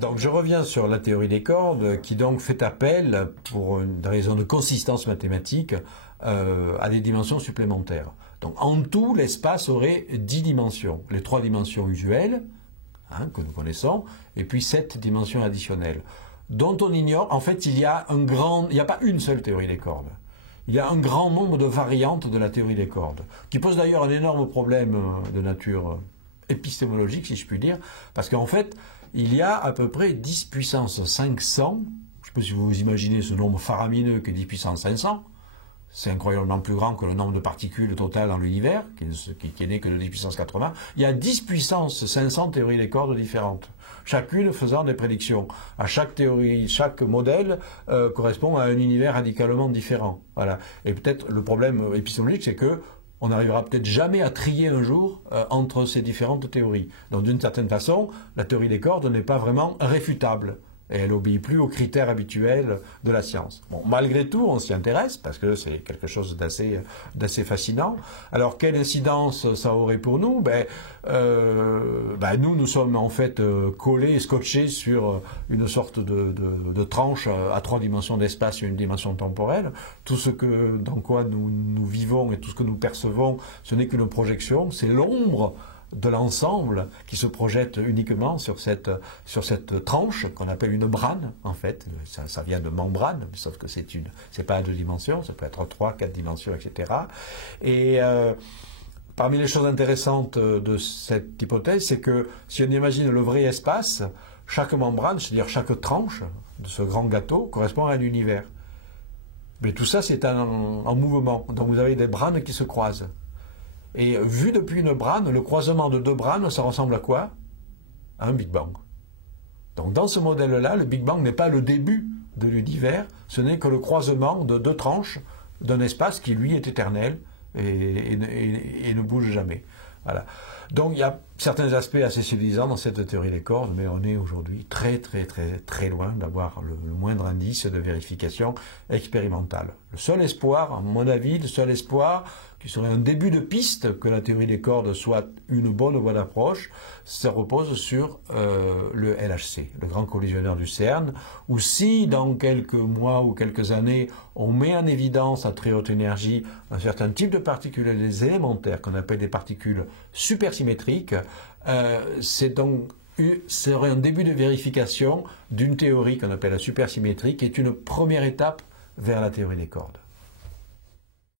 Donc je reviens sur la théorie des cordes qui donc fait appel, pour une raison de consistance mathématique, à des dimensions supplémentaires. Donc en tout, l'espace aurait 10 dimensions. Les 3 dimensions usuelles, que nous connaissons, et puis 7 dimensions additionnelles, dont on ignore, en fait, il n'y a pas une seule théorie des cordes. Il y a un grand nombre de variantes de la théorie des cordes, qui pose d'ailleurs un énorme problème de nature épistémologique, si je puis dire, parce qu'en fait, il y a à peu près 10 puissance 500, je ne sais pas si vous vous imaginez ce nombre faramineux que 10 puissance 500, c'est incroyablement plus grand que le nombre de particules totales dans l'univers, qui n'est que de 10 puissance 80. Il y a 10 puissance 500 théories des cordes différentes, chacune faisant des prédictions. À chaque théorie, chaque modèle correspond à un univers radicalement différent. Voilà. Et peut-être le problème épistémologique, c'est que on n'arrivera peut-être jamais à trier un jour entre ces différentes théories. Donc d'une certaine façon, la théorie des cordes n'est pas vraiment réfutable. Et elle n'obéit plus aux critères habituels de la science. Bon, malgré tout, on s'y intéresse, parce que c'est quelque chose d'assez fascinant. Alors, quelle incidence ça aurait pour nous? Nous sommes en fait collés, scotchés sur une sorte de tranche à 3 dimensions d'espace et une dimension temporelle. Tout ce dans quoi nous vivons et tout ce que nous percevons, ce n'est qu'une projection, c'est l'ombre de l'ensemble qui se projette uniquement sur cette tranche qu'on appelle une brane, en fait. Ça vient de membrane, sauf que c'est pas à 2 dimensions, ça peut être 3, 4 dimensions, etc. Et parmi les choses intéressantes de cette hypothèse, c'est que si on imagine le vrai espace, chaque membrane, c'est-à-dire chaque tranche de ce grand gâteau, correspond à un univers. Mais tout ça, c'est en mouvement. Donc vous avez des branes qui se croisent. Et vu depuis une brane, le croisement de 2 branes, ça ressemble à quoi? À un Big Bang. Donc dans ce modèle-là, le Big Bang n'est pas le début de l'univers, ce n'est que le croisement de 2 tranches d'un espace qui, lui, est éternel et ne bouge jamais. Voilà. Donc il y a certains aspects assez civilisants dans cette théorie des cordes, mais on est aujourd'hui très très très très loin d'avoir le moindre indice de vérification expérimentale. Le seul espoir, à mon avis, qui serait un début de piste que la théorie des cordes soit une bonne voie d'approche, ça repose sur le LHC, le grand collisionneur du CERN, où si dans quelques mois ou quelques années on met en évidence à très haute énergie un certain type de particules, les élémentaires qu'on appelle des particules supersymétriques, serait un début de vérification d'une théorie qu'on appelle la supersymétrie, qui est une première étape vers la théorie des cordes.